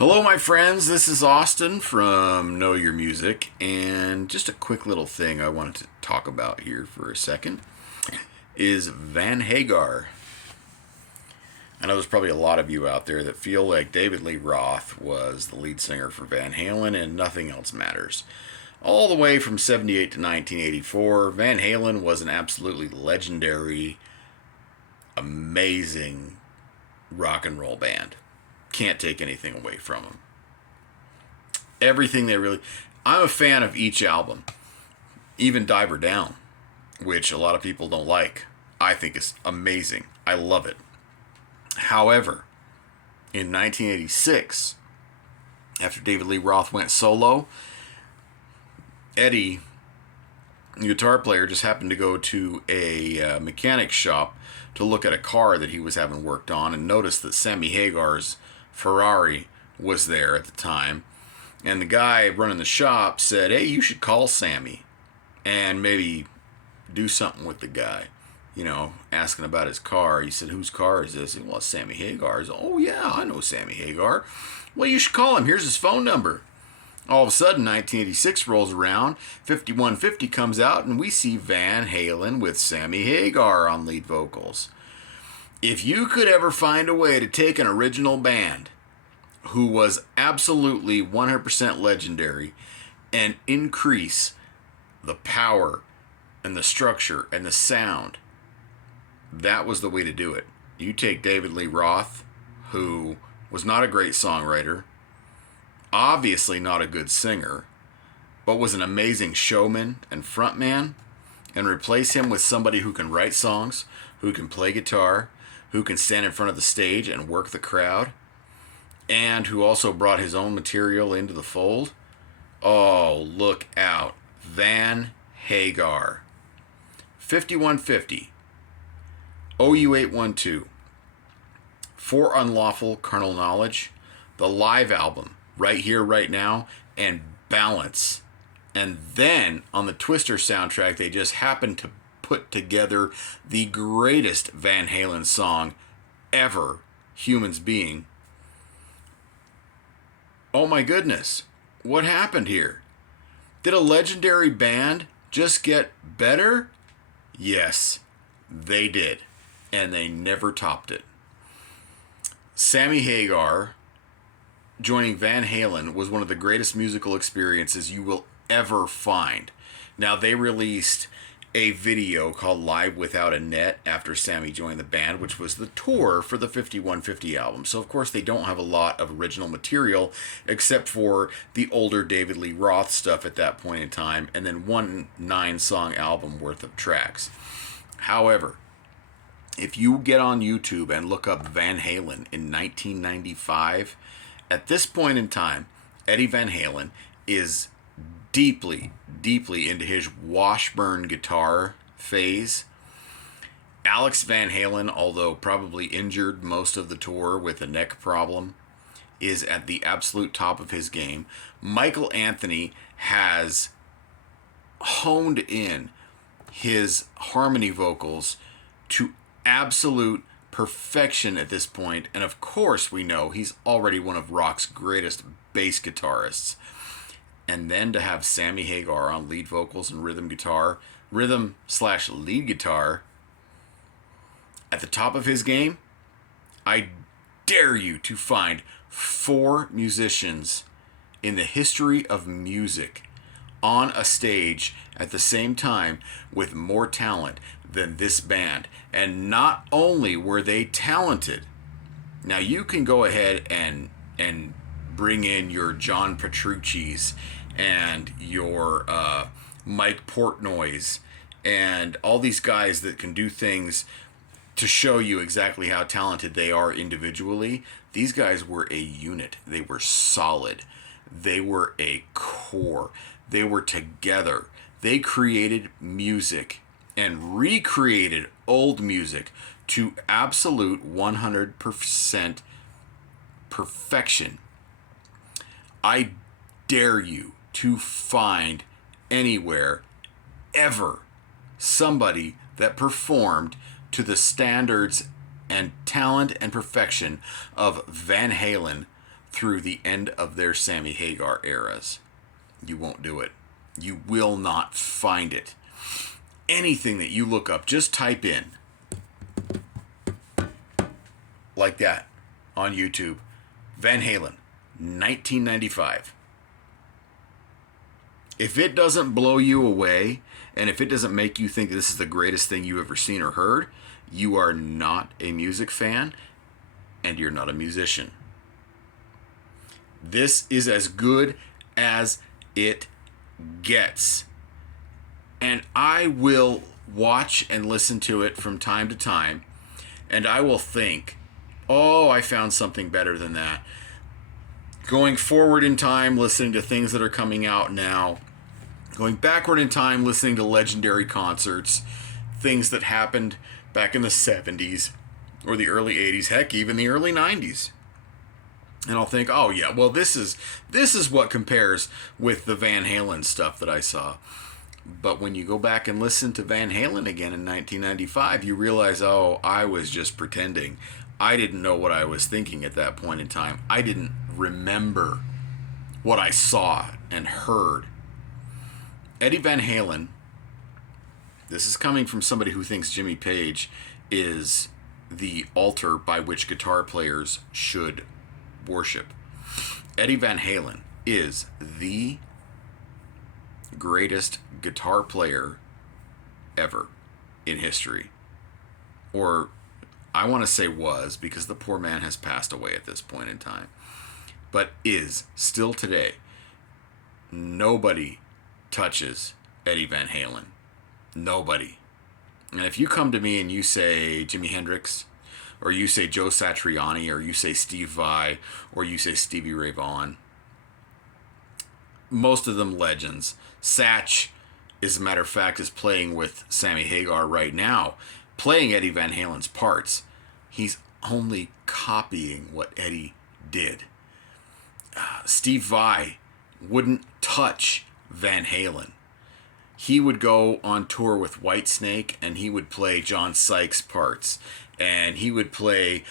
Hello, my friends. This is Austin from Know Your Music, and just a quick little thing I wanted to talk about here for a second is Van Hagar. I know there's probably a lot of you out there that feel like David Lee Roth was the lead singer for Van Halen and nothing else matters. All the way from 78 to 1984, Van Halen was an absolutely legendary, amazing rock and roll band. Can't take anything away from them. Everything they really... I'm a fan of each album. Even Diver Down, which a lot of people don't like. I think is amazing. I love it. However, in 1986, after David Lee Roth went solo, Eddie, the guitar player, just happened to go to a mechanic shop to look at a car that he was having worked on and noticed that Sammy Hagar's Ferrari was there at the time. And the guy running the shop said, "Hey, you should call Sammy and maybe do something with the guy." You know, asking about his car. He said, "Whose car is this?" He said, "Well, it's Sammy Hagar's." "Oh, yeah, I know Sammy Hagar." "Well, you should call him. Here's his phone number." All of a sudden, 1986 rolls around, 5150 comes out, and we see Van Halen with Sammy Hagar on lead vocals. If you could ever find a way to take an original band who was absolutely 100% legendary and increase the power and the structure and the sound, that was the way to do it. You take David Lee Roth, who was not a great songwriter, obviously not a good singer, but was an amazing showman and frontman, and replace him with somebody who can write songs, who can play guitar, who can stand in front of the stage and work the crowd, and who also brought his own material into the fold. Oh, look out. Van Hagar. 5150. OU812. For Unlawful Carnal Knowledge. The live album. Right Here, Right Now. And Balance. And then on the Twister soundtrack, they just happened to put together the greatest Van Halen song ever, Humans Being. Oh my goodness, what happened here? Did a legendary band just get better? Yes, they did, and they never topped it. Sammy Hagar joining Van Halen was one of the greatest musical experiences you will ever find. Now, they released a video called Live Without a Net after Sammy joined the band, which was the tour for the 5150 album. So, of course, they don't have a lot of original material except for the older David Lee Roth stuff at that point in time, and then one 9-song album worth of tracks. However, if you get on YouTube and look up Van Halen in 1995, at this point in time, Eddie Van Halen is deeply into his Washburn guitar phase. Alex Van Halen, although probably injured most of the tour with a neck problem, is at the absolute top of his game. Michael Anthony has honed in his harmony vocals to absolute perfection at this point, and of course we know he's already one of rock's greatest bass guitarists. And then to have Sammy Hagar on lead vocals and rhythm/lead guitar at the top of his game, I dare you to find 4 musicians in the history of music on a stage at the same time with more talent than this band. And not only were they talented, now you can go ahead and bring in your John Petrucci's and your Mike Portnoy's and all these guys that can do things to show you exactly how talented they are individually. These guys were a unit. They were solid. They were a core. They were together. They created music and recreated old music to absolute 100% perfection. I dare you to find anywhere ever somebody that performed to the standards and talent and perfection of Van Halen through the end of their Sammy Hagar eras. You won't do it. You will not find it. Anything that you look up, just type in like that on YouTube, Van Halen, 1995. If it doesn't blow you away, and if it doesn't make you think this is the greatest thing you've ever seen or heard, you are not a music fan, and you're not a musician. This is as good as it gets. And I will watch and listen to it from time to time, and I will think, oh, I found something better than that. Going forward in time, listening to things that are coming out now. Going backward in time, listening to legendary concerts, things that happened back in the 70s or the early 80s, heck, even the early 90s. And I'll think, oh yeah, well this is what compares with the Van Halen stuff that I saw. But when you go back and listen to Van Halen again in 1995, you realize, oh, I was just pretending. I didn't know what I was thinking at that point in time. I didn't remember what I saw and heard. Eddie Van Halen, this is coming from somebody who thinks Jimmy Page is the altar by which guitar players should worship. Eddie Van Halen is the greatest guitar player ever in history. Or I want to say was, because the poor man has passed away at this point in time. But is still today. Nobody touches Eddie Van Halen. Nobody. And if you come to me and you say Jimi Hendrix, or you say Joe Satriani, or you say Steve Vai, or you say Stevie Ray Vaughan, most of them legends. Satch, as a matter of fact, is playing with Sammy Hagar right now, playing Eddie Van Halen's parts. He's only copying what Eddie did. Steve Vai wouldn't touch Van Halen. He would go on tour with Whitesnake and he would play John Sykes parts. And he would play,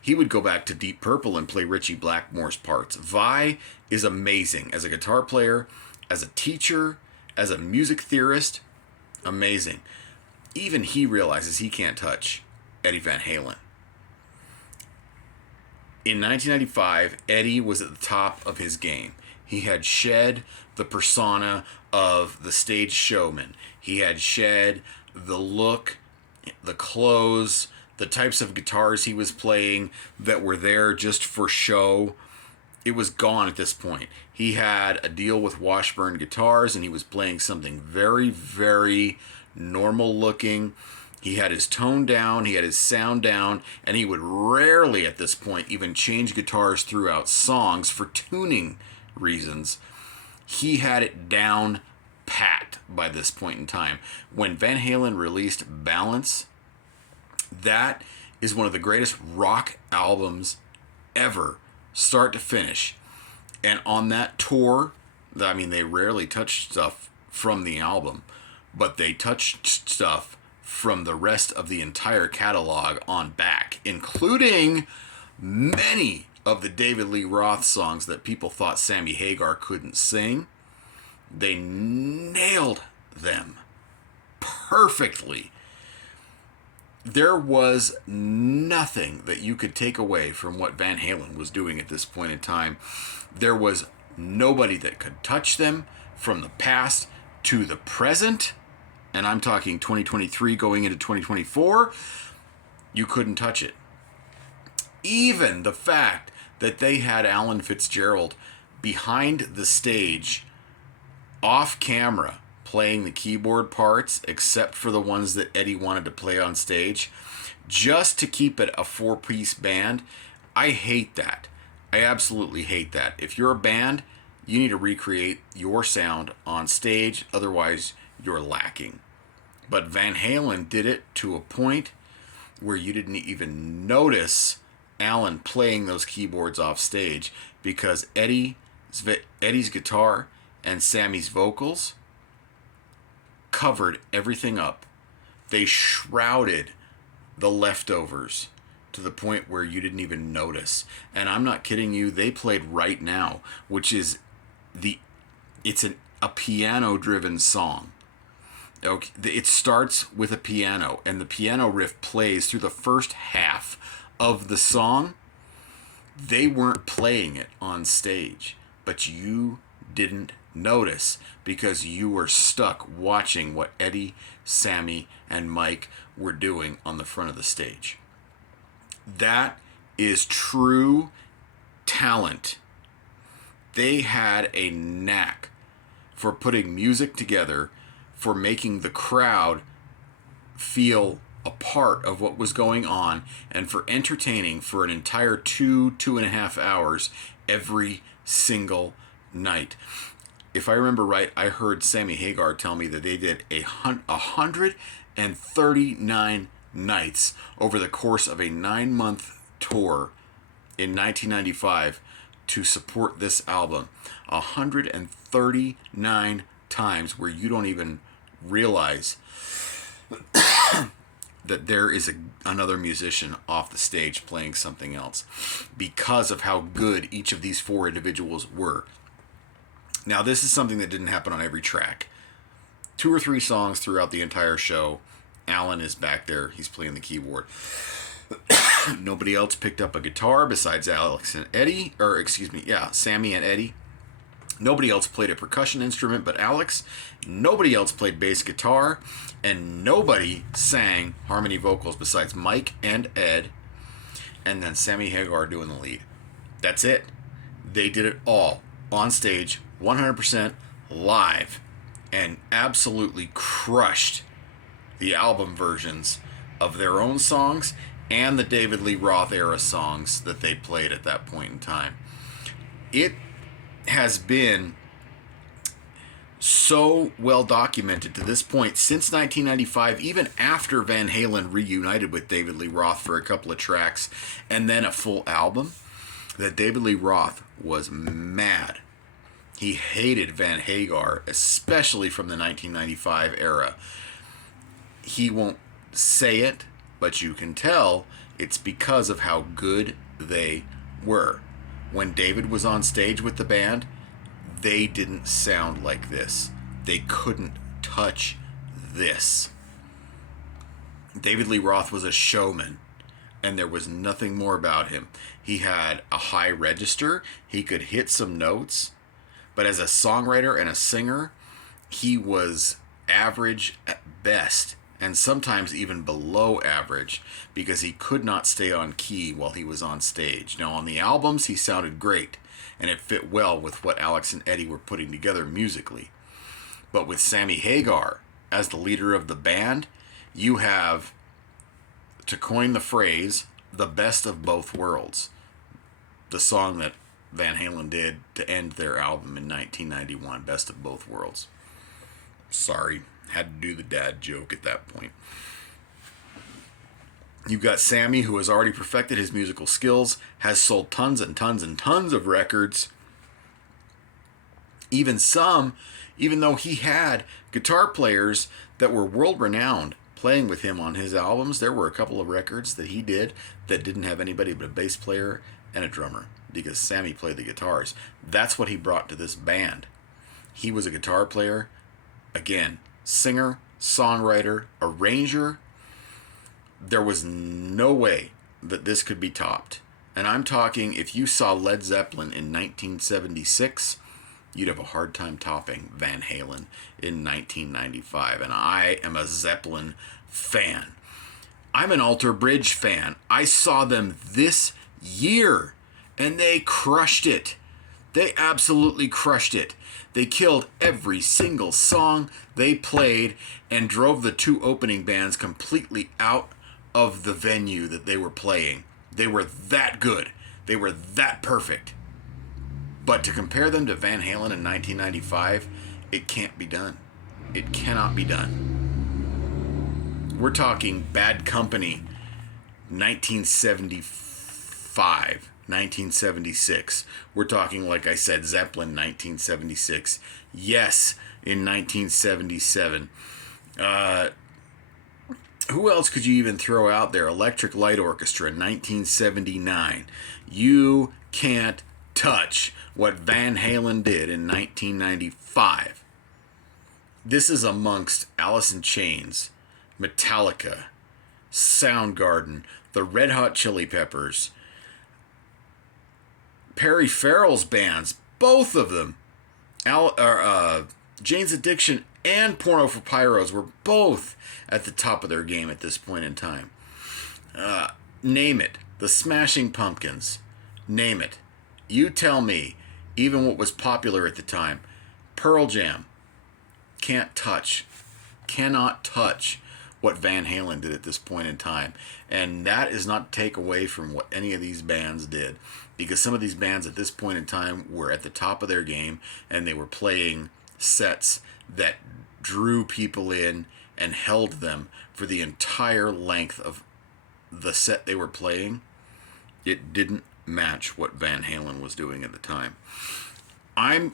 he would go back to Deep Purple and play Ritchie Blackmore's parts. Vai is amazing as a guitar player, as a teacher, as a music theorist. Amazing. Even he realizes he can't touch Eddie Van Halen. In 1995, Eddie was at the top of his game. He had shed the persona of the stage showman. He had shed the look, the clothes, the types of guitars he was playing that were there just for show. It was gone at this point. He had a deal with Washburn Guitars and he was playing something very, very normal looking. He had his tone down, he had his sound down, and he would rarely at this point even change guitars throughout songs for tuning reasons. He had it down pat by this point in time. When Van Halen released Balance, that is one of the greatest rock albums ever, start to finish. And on that tour, they rarely touched stuff from the album, but they touched stuff from the rest of the entire catalog on back, including many of the David Lee Roth songs that people thought Sammy Hagar couldn't sing. They nailed them perfectly. There was nothing that you could take away from what Van Halen was doing at this point in time. There was nobody that could touch them from the past to the present. And I'm talking 2023 going into 2024. You couldn't touch it. Even the fact that they had Alan Fitzgerald behind the stage, off camera, playing the keyboard parts, except for the ones that Eddie wanted to play on stage, just to keep it a four-piece band. I hate that. I absolutely hate that. If you're a band, you need to recreate your sound on stage, otherwise you're lacking. But Van Halen did it to a point where you didn't even notice Alan playing those keyboards off stage, because Eddie's guitar and Sammy's vocals covered everything up. They shrouded the leftovers to the point where you didn't even notice. And I'm not kidding you, they played Right Now, which is a piano driven song. Okay, it starts with a piano, and the piano riff plays through the first half of the song. They weren't playing it on stage, but you didn't notice because you were stuck watching what Eddie, Sammy, and Mike were doing on the front of the stage. That is true talent. They had a knack for putting music together, for making the crowd feel a part of what was going on, and for entertaining for an entire 2.5 hours every single night. If I remember right, I heard Sammy Hagar tell me that they did 139 nights over the course of a 9-month tour in 1995 to support this album. 139 times, where you don't even realize that there is another musician off the stage playing something else, because of how good each of these 4 individuals were. Now, this is something that didn't happen on every track. 2 or 3 songs throughout the entire show, Alan is back there, he's playing the keyboard. Nobody else picked up a guitar besides Sammy and Eddie. Nobody else played a percussion instrument but Alex. Nobody else played bass guitar. And nobody sang harmony vocals besides Mike and Ed. And then Sammy Hagar doing the lead. That's it. They did it all on stage, 100% live, and absolutely crushed the album versions of their own songs and the David Lee Roth era songs that they played at that point in time. It has been so well documented to this point since 1995, even after Van Halen reunited with David Lee Roth for a couple of tracks and then a full album, that David Lee Roth was mad. He hated Van Hagar, especially from the 1995 era. He won't say it, but you can tell it's because of how good they were. When David was on stage with the band, they didn't sound like this. They couldn't touch this. David Lee Roth was a showman, and there was nothing more about him. He had a high register. He could hit some notes. But as a songwriter and a singer, he was average at best, and sometimes even below average, because he could not stay on key while he was on stage. Now, on the albums, he sounded great, and it fit well with what Alex and Eddie were putting together musically. But with Sammy Hagar as the leader of the band, you have, to coin the phrase, the best of both worlds. The song that Van Halen did to end their album in 1991, Best of Both Worlds. Sorry, had to do the dad joke at that point. You've got Sammy, who has already perfected his musical skills, has sold tons and tons and tons of records. Even though he had guitar players that were world-renowned playing with him on his albums, there were a couple of records that he did that didn't have anybody but a bass player and a drummer, because Sammy played the guitars. That's what he brought to this band. He was a guitar player, again, singer, songwriter, arranger. There was no way that this could be topped. And I'm talking, if you saw Led Zeppelin in 1976, you'd have a hard time topping Van Halen in 1995. And I am a Zeppelin fan. I'm an Alter Bridge fan. I saw them this year, and they crushed it. They absolutely crushed it. They killed every single song they played and drove the 2 opening bands completely out of the venue that they were playing. They were that good. They were that perfect. But to compare them to Van Halen in 1995, it can't be done. It cannot be done. We're talking Bad Company, 1975, 1976. We're talking, like I said, Zeppelin, 1976. Yes, in 1977. Who else could you even throw out there? Electric Light Orchestra in 1979. You can't touch what Van Halen did in 1995. This is amongst Alice in Chains, Metallica, Soundgarden, the Red Hot Chili Peppers, Perry Farrell's bands, both of them. Jane's Addiction and Porno for Pyros were both at the top of their game at this point in time. Name it. The Smashing Pumpkins. Name it. You tell me, even what was popular at the time. Pearl Jam. Cannot touch what Van Halen did at this point in time. And that is not to take away from what any of these bands did. Because some of these bands at this point in time were at the top of their game, and they were playing sets that drew people in and held them for the entire length of the set they were playing. It didn't match what Van Halen was doing at the time. I'm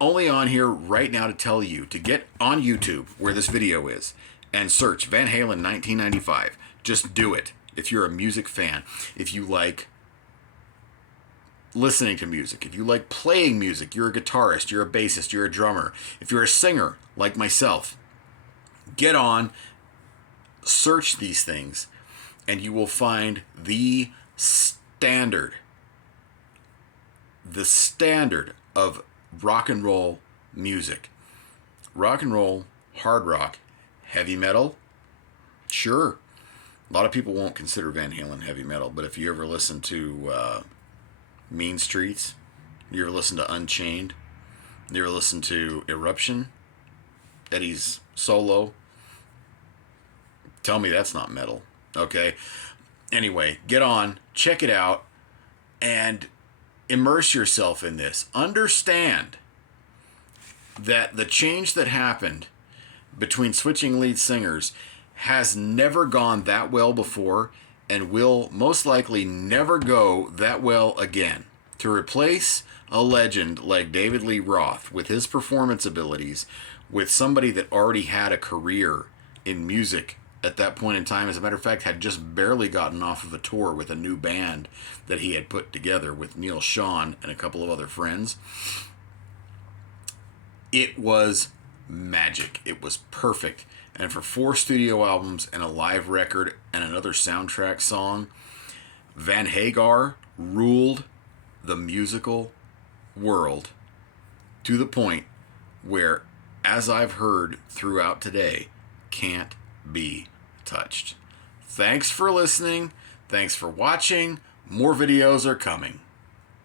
only on here right now to tell you to get on YouTube, where this video is, and search Van Halen 1995. Just do it if you're a music fan. If you like listening to music, if you like playing music, you're a guitarist, you're a bassist, you're a drummer, if you're a singer like myself, get on, search these things, and you will find the standard of rock and roll music. Rock and roll, hard rock, heavy metal, sure. A lot of people won't consider Van Halen heavy metal, but if you ever listen to Mean Streets, you ever listen to Unchained, you ever listen to Eruption, Eddie's solo, tell me that's not metal, okay? Anyway, get on, check it out, and immerse yourself in this. Understand that the change that happened between switching lead singers has never gone that well before, and will most likely never go that well again. To replace a legend like David Lee Roth with his performance abilities with somebody that already had a career in music at that point in time, as a matter of fact, had just barely gotten off of a tour with a new band that he had put together with Neil Schon and a couple of other friends. It was magic. It was perfect. And for 4 studio albums and a live record and another soundtrack song, Van Hagar ruled the musical world to the point where, as I've heard throughout today, can't be touched. Thanks for listening. Thanks for watching. More videos are coming.